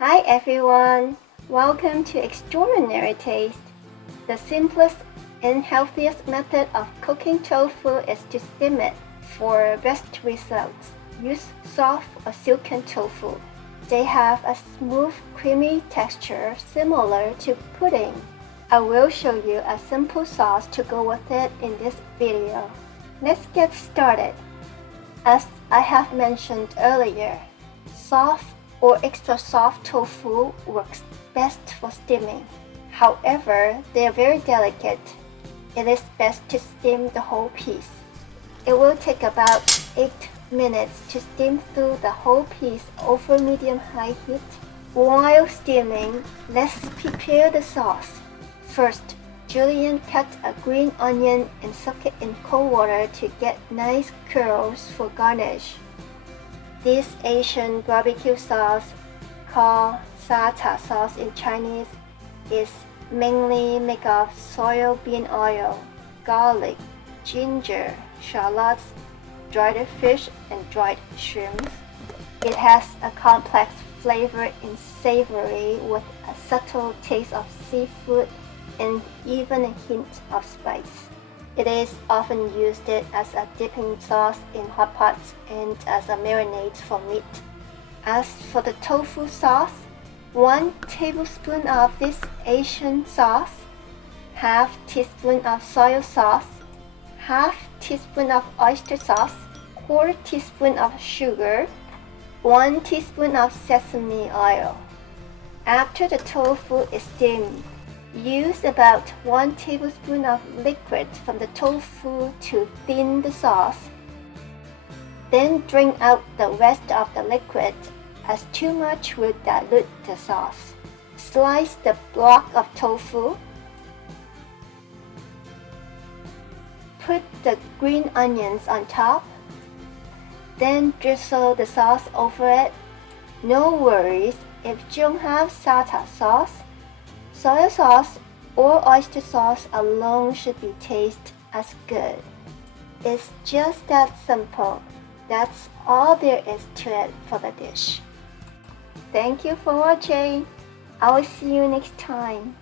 Hi everyone! Welcome to Extraordinary Taste. The simplest and healthiest method of cooking tofu is to steam it. For best results, use soft or silken tofu. They have a smooth, creamy texture similar to pudding. I will show you a simple sauce to go with it in this video. Let's get started. As I have mentioned earlier, soft or extra soft tofu works best for steaming. However, they are very delicate. It is best to steam the whole piece. It will take about 8 minutes to steam through the whole piece over medium-high heat. While steaming, let's prepare the sauce. First, Julian cut a green onion and soak it in cold water to get nice curls for garnish. This Asian barbecue sauce, called Sata sauce in Chinese, is mainly made of soybean oil, garlic, ginger, shallots, dried fish, and dried shrimp. It has a complex flavor and savory with a subtle taste of seafood and even a hint of spice. It is often used as a dipping sauce in hot pots and as a marinade for meat. As for the tofu sauce, 1 tablespoon of this Asian sauce, half teaspoon of soy sauce, half teaspoon of oyster sauce, 1/4 teaspoon of sugar, 1 teaspoon of sesame oil. After the tofu is steamed, use about 1 tablespoon of liquid from the tofu to thin the sauce. Then drain out the rest of the liquid, as too much will dilute the sauce. Slice the block of tofu. Put the green onions on top. Then drizzle the sauce over it. No worries if you don't have Sata sauce. Soy sauce or oyster sauce alone should be tasted as good. It's just that simple. That's all there is to it for the dish. Thank you for watching. I will see you next time.